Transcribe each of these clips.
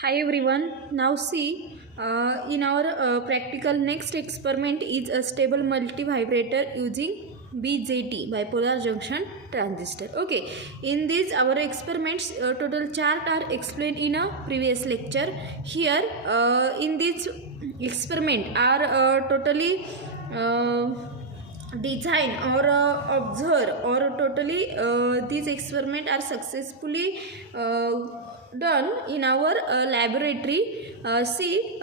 Hi everyone. Now see, in our practical next experiment is a stable multivibrator using BJT, bipolar junction transistor. Okay, in this our experiments total chart are explained in a previous lecture. Here in this experiment are totally design or observe or totally these experiment are successfully done in our laboratory. Now see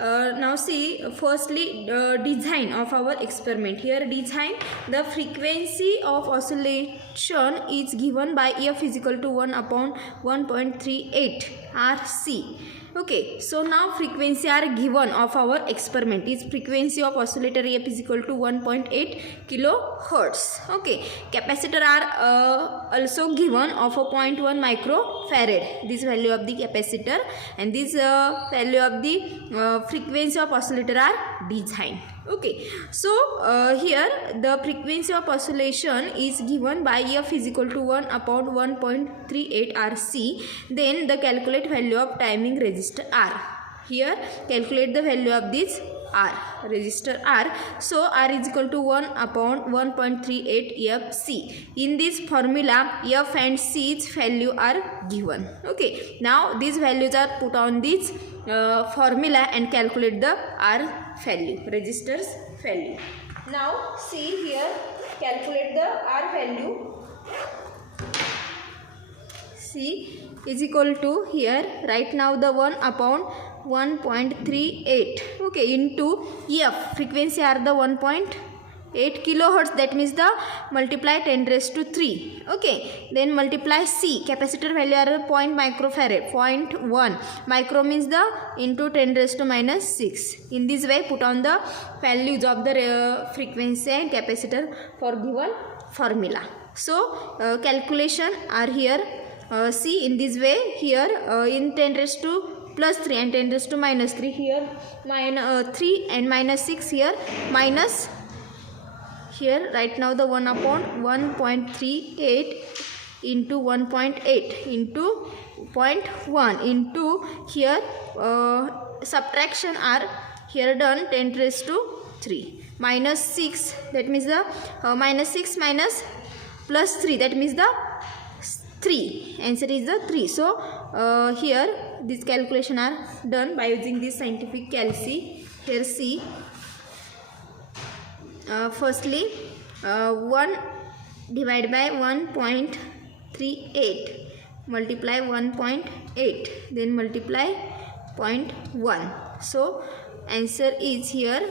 firstly design of our experiment. Here design, the frequency of oscillation is given by f is equal to 1 upon 1.38 RC. Okay, so now frequency are given of our experiment is frequency of oscillator f is equal to 1.8 kilohertz. Okay, capacitor are also given of a 0.1 microfarad, this value of the capacitor, and this value of the frequency of oscillator are designed. Okay, so here the frequency of oscillation is given by f is equal to 1 upon 1.38 RC. Then the calculate value of timing resistor R. Here calculate the value of this R, resistor R. So R is equal to 1 upon 1.38 FC. In this formula F and C's value are given. Okay, now these values are put on this formula and calculate the R value, resistor's value. Now see here, calculate the R value. C is equal to, here right now the 1 upon 1.38, okay, into F, frequency are the 1.8 kilohertz, that means the multiply 10 raised to 3. Okay, then multiply C, capacitor value are 0. microfarad, 0.1 micro means the into 10 raised to minus 6. In this way put on the values of the frequency and capacitor for given formula. So calculation are here. See in this way, here in 10 raised to plus 3 and 10 raised to minus 3, here 3 and minus 6, here minus, here right now the 1 upon 1.38 into 1.8 into 0.1 into, here subtraction are here done 10 raised to 3 minus 6, that means the minus 6 minus plus 3, that means the 3, answer is the 3. So here this calculation are done by using this scientific calci. Here see, firstly 1 divided by 1.38 multiply 1.8, then multiply 0.1. So answer is here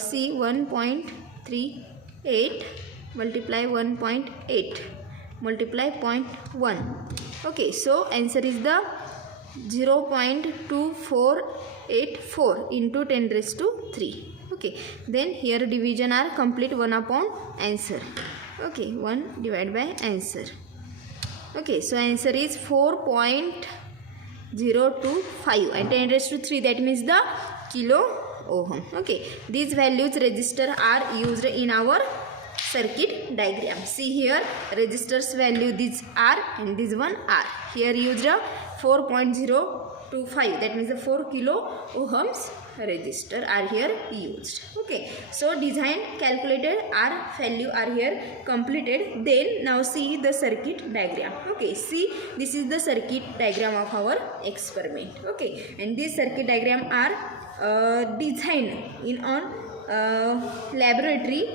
see 1.38 multiply 1.8 multiply 0.1. Okay, so answer is the 0.2484 into 10 raised to 3. Okay, then here division are complete 1 upon answer. Okay, 1 divided by answer. Okay, so answer is 4.025 and 10 raised to 3, that means the kilo ohm. Okay, these values resistor are used in our circuit diagram. See here resistors value, these R and this one R. Here used 4.025, that means the 4 kilo ohms resistor are here used. Okay, so design, calculated, R value are here completed. Then now see the circuit diagram. Okay, see this is the circuit diagram of our experiment. Okay, and this circuit diagram are designed in on laboratory.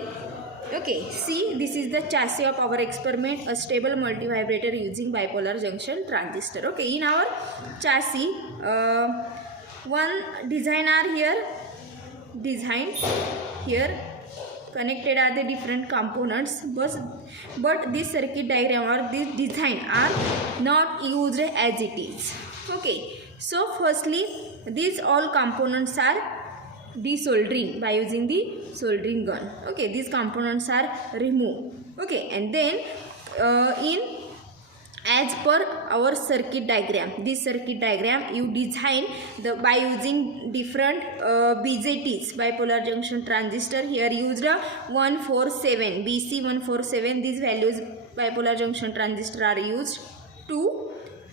Okay, see this is the chassis of our experiment, a stable multivibrator using bipolar junction transistor. Okay, in our chassis one design are here designed, here connected are the different components, but this circuit diagram or this design are not used as it is. Okay, so firstly these all components are desoldering by using the soldering gun. Okay, these components are removed. Okay, and then in as per our circuit diagram, this circuit diagram you design the by using different BJTs, bipolar junction transistor. Here used 147 BC 147, these values bipolar junction transistor are used. 2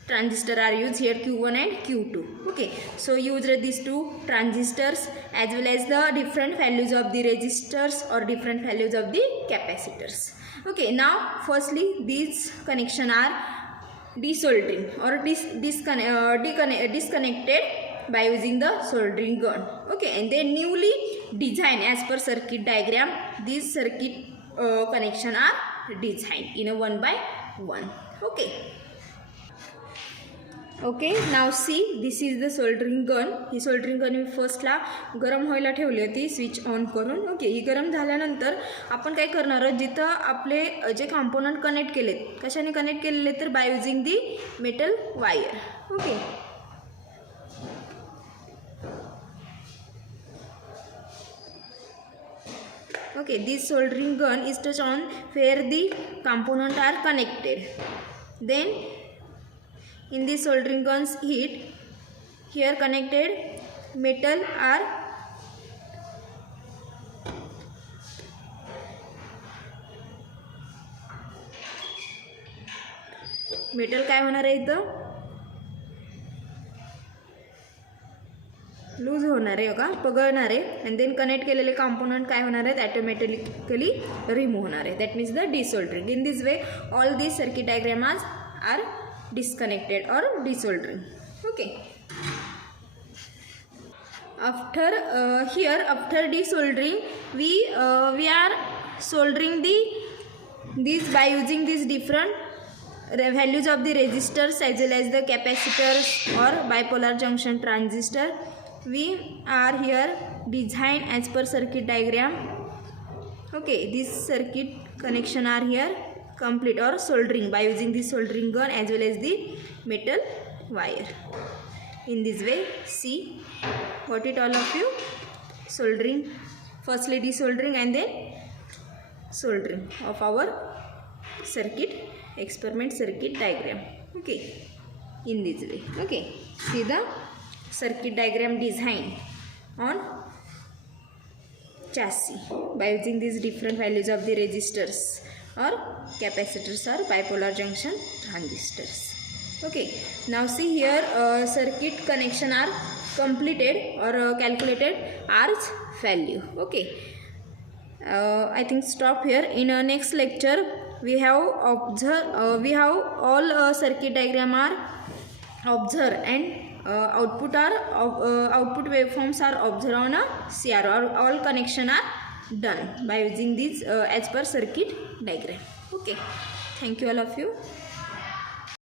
transistor are used here, Q1 and Q2. Okay, so use these two transistors as well as the different values of the resistors or different values of the capacitors. Okay, now firstly these connection are desoldering or disconnected by using the soldering gun. Okay, and then newly designed as per circuit diagram, these circuit connection are designed in a one by one. Okay. Okay, now see this is the soldering gun. ही soldering gun मी फर्स्टला गरम व्हायला ठेवली होती switch on करून. Okay, ही गरम झाल्यानंतर आपण काय करणार आहोत, जिथं आपले जे कॉम्पोनंट कनेक्ट केलेत, कशाने कनेक्ट केलेले तर by using the metal wire. Okay, okay, this soldering gun is touch on where the component are connected. Then in this soldering gun's heat, here connected metal are metal काय होणार आहे इथं loose होणार आहे का पगळणार आहे. अँड देन कनेक्ट केलेले कॉम्पोनंट काय होणार आहेत ऑटोमॅटिकली रिमूव्ह होणार आहे. That means the desoldering. In this way all these circuit diagrams are disconnected or desoldering. Okay, after desoldering we are soldering these by using these different values of the resistors as well as the capacitors or bipolar junction transistor. We are here designed as per circuit diagram. Okay, this circuit connection are here complete or soldering by using the soldering gun as well as the metal wire. In this way, see, got it all of you? Soldering, firstly desoldering and then soldering of our circuit experiment circuit diagram. Okay, in this way. Okay, see the circuit diagram design on chassis by using these different values of the resistors or capacitors or bipolar junction transistors. Okay, now see here circuit connection are completed or calculated R's value. Okay, I think stop here. In our next lecture we have all circuit diagram are observed and output waveforms are observed on a CRO. All connection are done by using these as per circuit diagram. Okay, thank you all of you.